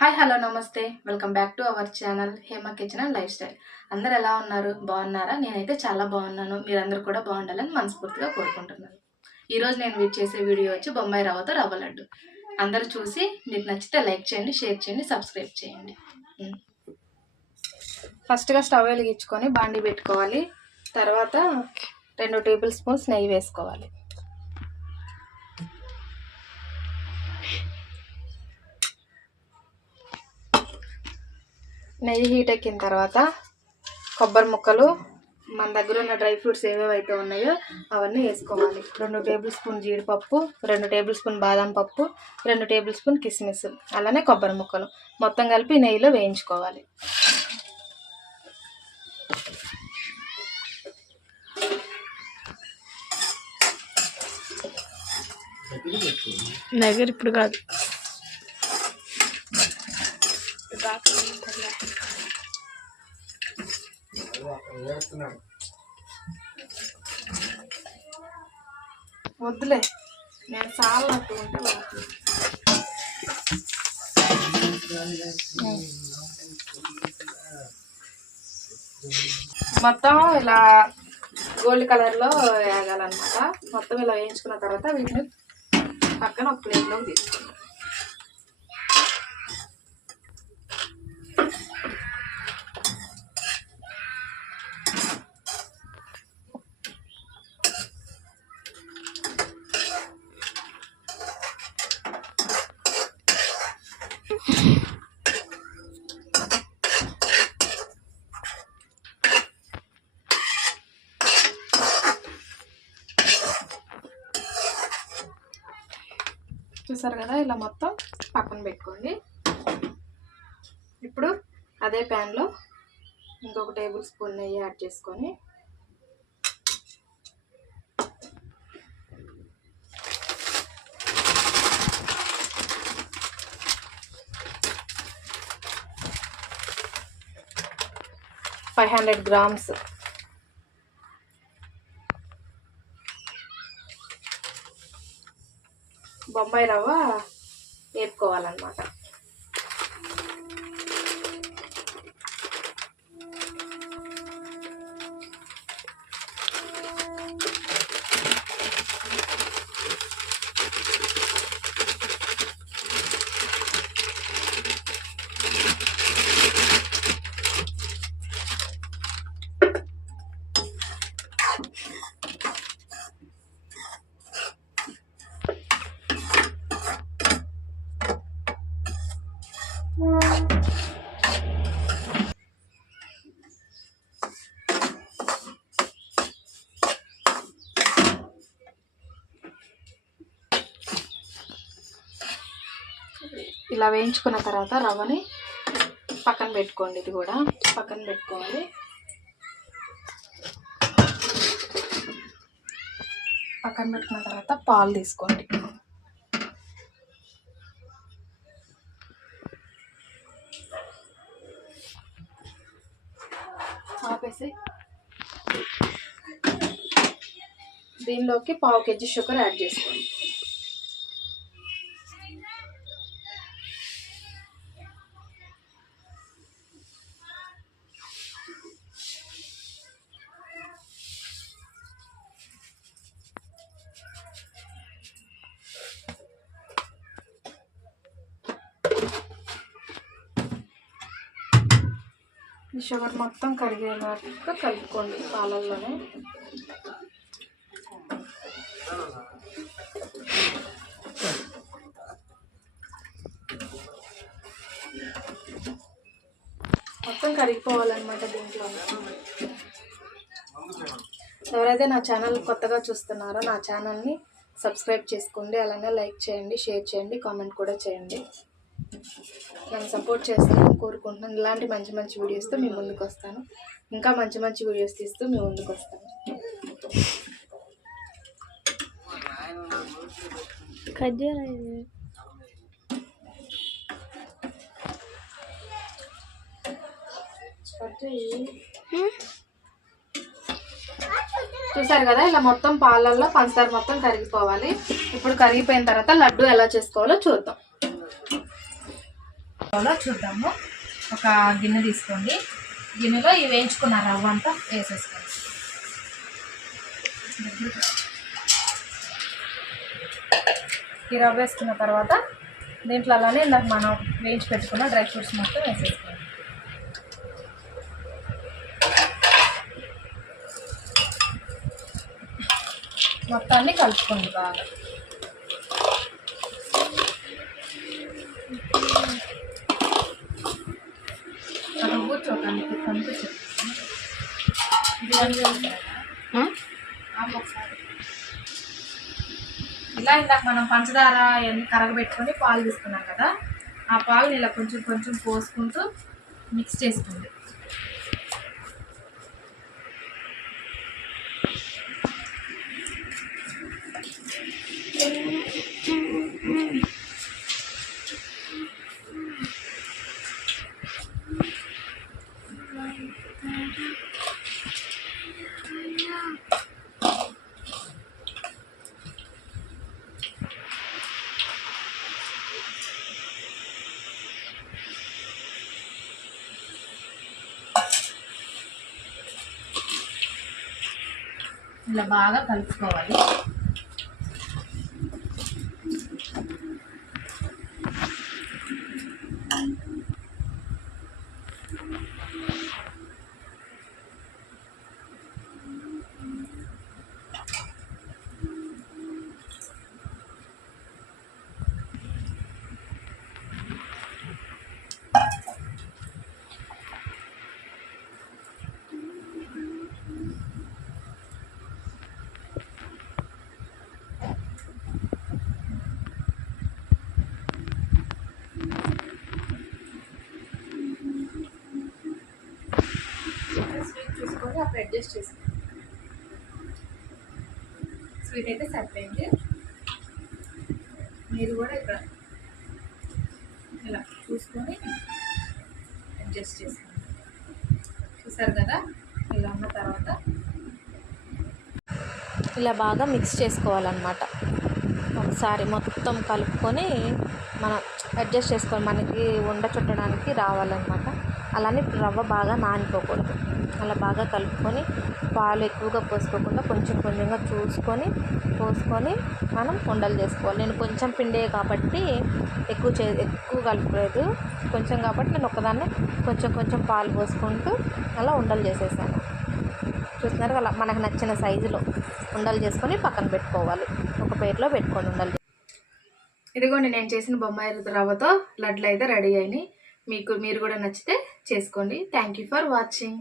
Hi hello నమస్తే welcome back to our channel Hema kitchen and life style. అందరు ఎలా ఉన్నారు? బాగున్నారా? నేనైతే చాలా బాగున్నాను. మీరందరూ కూడా బాగుండాలని మనస్ఫూర్తిగా కోరుకుంటున్నాను. ఈరోజు నేను చేసే వీడియో వచ్చి బొంబాయి రవ్వతో రవ్వ లడ్డు. అందరూ చూసి మీకు నచ్చితే లైక్ చేయండి, షేర్ చేయండి, సబ్స్క్రైబ్ చేయండి. ఫస్ట్గా స్టవ్ వెలిగించుకొని బాండి పెట్టుకోవాలి. తర్వాత 2 టేబుల్ స్పూన్స్ నెయ్యి వేసుకోవాలి. నెయ్యి హీట్ ఎక్కిన తర్వాత కొబ్బరి ముక్కలు, మన దగ్గర ఉన్న డ్రై ఫ్రూట్స్ ఏవేవైతే ఉన్నాయో అవన్నీ వేసుకోవాలి. 2 టేబుల్ స్పూన్ జీడిపప్పు, 2 టేబుల్ స్పూన్ బాదం పప్పు, 2 టేబుల్ స్పూన్ కిస్మిస్, అలానే కొబ్బరి ముక్కలు మొత్తం కలిపి నెయ్యిలో వేయించుకోవాలి. దగ్గర ఇప్పుడు కాదు, వద్దులే, నేను చాలా ఉంటే మొత్తం ఇలా గోల్డ్ కలర్లో వేయాలన్నమాట. మొత్తం ఇలా వేయించుకున్న తర్వాత వీటిని పక్కన ఒక ప్లేట్లోకి తీసుకుంటాం. చూసారు కదా, ఇలా మొత్తం పక్కన పెట్టుకోండి. ఇప్పుడు అదే ప్యాన్లో ఇంకొక టేబుల్ స్పూన్ నెయ్యి యాడ్ చేసుకొని ఫైవ్ 500 గ్రామ్స్ బొంబాయి రవ్వ వేపుకోవాలన్నమాట. ఇలా వేయించుకున్న తర్వాత రవ్వని పక్కన పెట్టుకోండి. ఇది కూడా పక్కన పెట్టుకోవాలి. పక్కన పెట్టుకున్న తర్వాత పాలు తీసుకోండి. ఆపేసి దీనిలోకి 1/2 kg షుగర్ యాడ్ చేసుకోండి. ఈ షుగర్ మొత్తం కరిగేలాగా కలుపుకోండి పాలల్లోనే. మొత్తం కరిగిపోవాలన్నమాట దీంట్లో. ఎవరైతే నా ఛానల్ కొత్తగా చూస్తున్నారో నా ఛానల్ని సబ్స్క్రైబ్ చేసుకోండి. అలానే లైక్ చేయండి, షేర్ చేయండి, కామెంట్ కూడా చేయండి. నన్ను సపోర్ట్ చేస్తానని కోరుకుంటున్నాను. ఇలాంటి మంచి మంచి వీడియోస్తో మీ ముందుకు వస్తాను. ఇంకా మంచి మంచి వీడియోస్ తీస్తూ మీ ముందుకు వస్తాను. చూసారు కదా, ఇలా మొత్తం పాలల్లో పంచదార మొత్తం కరిగిపోవాలి. ఇప్పుడు కరిగిపోయిన తర్వాత లడ్డు ఎలా చేసుకోవాలో చూద్దాం. అలా చూద్దాము. ఒక గిన్నె తీసుకోండి. గిన్నెలో ఈ వేయించుకున్న రవ్వ అంతా వేసేసుకోండి. ఈ రవ్వ వేసుకున్న తర్వాత దీంట్లో అలానే ఇందాక మనం వేయించి పెట్టుకున్న డ్రై ఫ్రూట్స్ మొత్తం వేసేసుకోండి. మొత్తాన్ని కలుపుకోండి బాగా. కూర్చోకండి, కనిపించండి. ఇలా ఇందాక మనం పంచదార ఇవన్నీ కరగబెట్టుకొని పాలు తీసుకున్నాం కదా, ఆ పాలుని ఇలా కొంచెం కొంచెం పోసుకుంటూ మిక్స్ చేసుకోండి. ఇలా బాగా కలుపుకోవాలి. అప్పుడు అడ్జస్ట్ చేసుకోండి. స్వీట్ అయితే సరిపోయింది. మీరు కూడా ఇక్కడ ఇలా చూసుకొని అడ్జస్ట్ చేసుకోండి. చూసారు కదా, ఇలా ఉన్న తర్వాత ఇలా బాగా మిక్స్ చేసుకోవాలన్నమాట. ఒకసారి మొత్తం కలుపుకొని మనం అడ్జస్ట్ చేసుకోవాలి. మనకి ఉండ చుట్టడానికి రావాలన్నమాట. అలానే రవ్వ బాగా నానిపోకూడదు. అలా బాగా కలుపుకొని పాలు ఎక్కువగా పోసుకోకుండా కొంచెం కొంచెంగా పోసుకొని మనం ఉండలు చేసుకోవాలి. నేను కొంచెం పిండే కాబట్టి ఎక్కువ కలుపులేదు, కొంచెం కాబట్టి నేను ఒకదాన్ని కొంచెం పాలు పోసుకుంటూ అలా ఉండలు చేసేసాను. చూస్తున్నారు, అలా మనకు నచ్చిన సైజులో ఉండలు చేసుకొని పక్కన పెట్టుకోవాలి. ఒక ప్లేట్లో పెట్టుకొని ఉండలు. ఇదిగోండి, నేను చేసిన బొంబాయి రవ్వతో లడ్లు అయితే రెడీ అయినాయి. మీరు కూడా నచ్చితే చేసుకోండి. Thank you for watching.